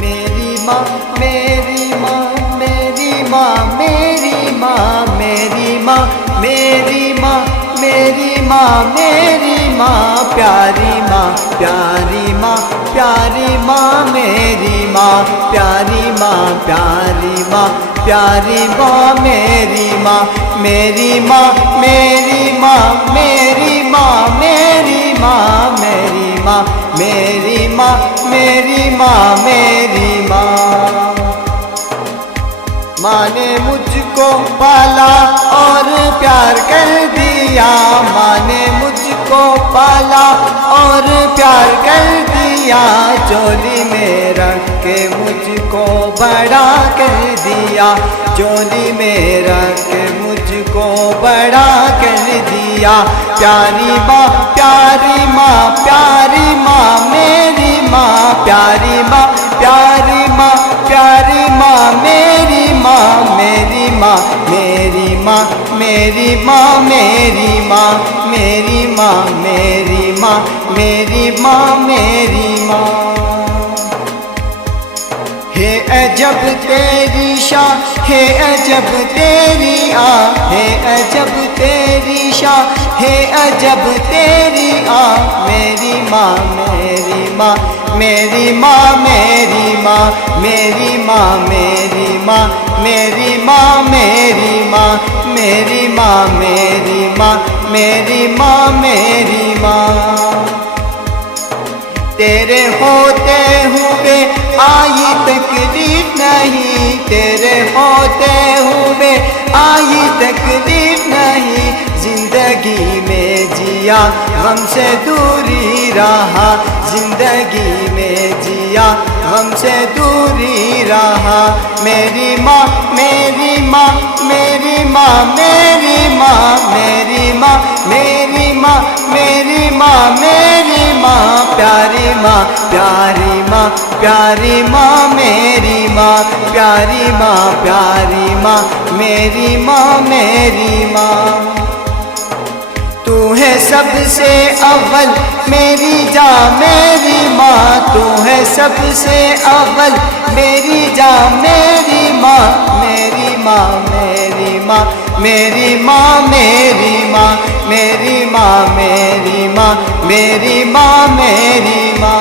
میری ماں میری ماں میری ماں میری ماں میری ماں میری ماں میری ماں میری ماں پیاری ماں پیاری ماں پیاری ماں میری ماں پیاری ماں پیاری ماں پیاری ماں میری ماں میری ماں میری ماں میری ماں میری ماں میری ماں میری ماں میری ماں میری ماں ماں نے مجھ کو پالا اور پیار کر دیا ماں نے مجھ کو پالا اور پیار کر دیا چولی میں رکھ کے مجھ کو بڑا کر دیا چولی میں رکھ کے مجھ کو بڑا کر دیا پیاری ماں پیاری ماں پیاری ماں میری ماں پیاری ماں پیاری ماں پیاری ماں میری ماں میری ماں میری ماں میری ماں میری ماں میری ماں میری ماں میری ماں میری ماں ہے عجب تیری شان ہے عجب تیری ہے عجب تیری شان ہے عجب تیری میری ماں میری ماں میری ماں میری ماں میری ماں میری ماں میری ماں میری ماں میری ماں میری ماں میری ماں میری ماں تیرے ہوتے ہوئے آئی تکلیف نہیں تیرے ہوتے ہوئے آئی تکلیف نہیں زندگی میں جیا غم سے دوری رہا زندگی میں جیا غم سے دوری رہا میری ماں میری ماں میری ماں میری ماں میری ماں میری ماں میری ماں میری ماں پیاری ماں پیاری ماں پیاری ماں میری ماں پیاری ماں پیاری ماں میری ماں میری ماں تو ہے سب سے اول میری جاں میری ماں تو ہے سب سے اول میری جاں میری ماں میری ماں میری ماں میری ماں میری ماں میری ماں میری ماں میری ماں میری ماں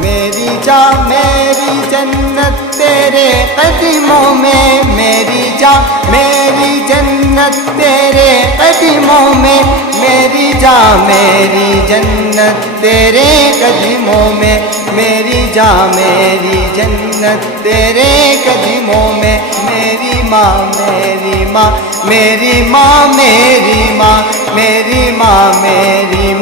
میری جاں میری جنت تیرے قدموں میں میری جاں میری جنت تیرے قدموں میں میری جاں میری جنت تیرے قدموں میں میری جاں میری جنت تیرے قدموں میں میری ماں میری ماں میری ماں میری ماں میری ماں میری